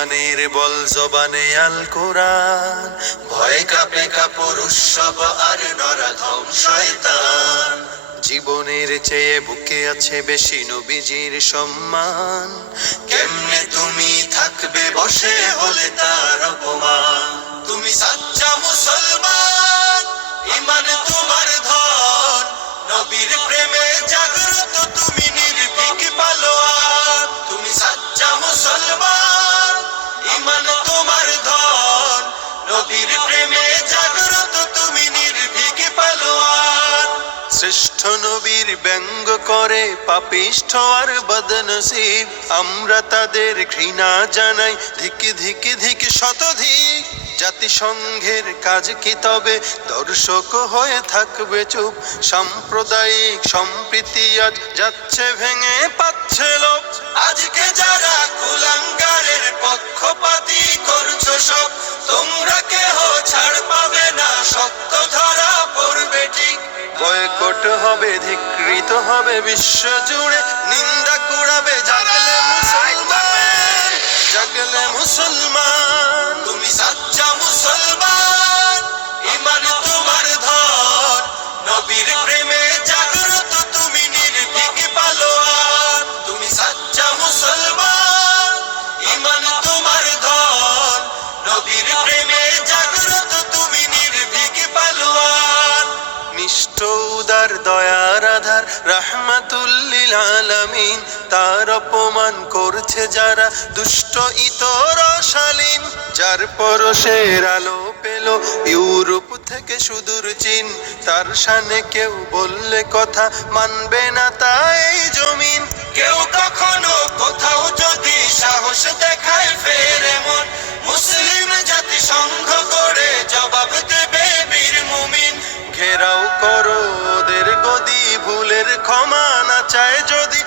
ইমানের বল জবানে আল কোরআন, ভয়ে কাঁপে কাপুর উৎসব আর নরাধম শয়তান। জীবনের চেয়ে বুকে আছে বেশি নবীজির সম্মান, কেমনে তুমি থাকবে বসে হলে তার অপমান। তুমি সাচ্চা মুসলমান, ইমান তোমার ধন, নবীর প্রেমে জাগ্রত তুমি নির্ভীক পালোয়ান। তুমি সাচ্চা মুসলমান, ইমান তোমার ধন, নবীর প্রেমে জাগ্রত তুমি নির্ভীক পালোয়ান। শ্রেষ্ঠ নবীর ব্যঙ্গ করে পাপিষ্ঠ আর বদনসিব, আমরা তাদের ঘৃণা জানাই ধিক ধিক ধিক শতধিক। জাতিসংঘের কাজ কি তবে দর্শক হয়ে থাকবে চুপ? সাম্প্রদায়িক সম্প্রীতি আজ যাচ্ছে ভেঙে পাচ্ছে লোক। আজকে যারা কুলাঙ্গারের পক্ষপাতী করছো সব, তোমরা কেহ ছাড় পাবে না, সত্য ধরা পড়বে ঠিক। বয়কট হবে, ধিকৃত হবে বিশ্ব জুড়ে, নিন্দা কুড়াবে জাগলে মুসলমান, জাগলে মুসলমান। তুমি সাচ্চা মুসলমান, ইমান তোমার ধন, নবীর প্রেমে জাগ্রত তুমি নির্ভীক পালোয়ান। তুমি সাচ্চা মুসলমান, ইমান তোমার ধন, নবীর প্রেমে জাগ্রত তুমি নির্ভীক পালোয়ান। নিষ্ঠ উদার দয়ার আধার রাহমাতুল লিল আলামিন, তার অপমান করছে যারা দুষ্ট ইতর শালীন। যার পরশের আলো পেল ইউরোপ থেকে সুদূর চীন, তার শানে কেউ বললে কথা মানবে না তাই জমিন। কেউ কখনো কোথাও যদি সাহস দেখায় ফের এমন, মুসলিম জাতিসংঘ করে জবাব দেবে বীর মুমিন। ঘেরাও করো ওদের গদি, ভুলের ক্ষমা না চায় যদি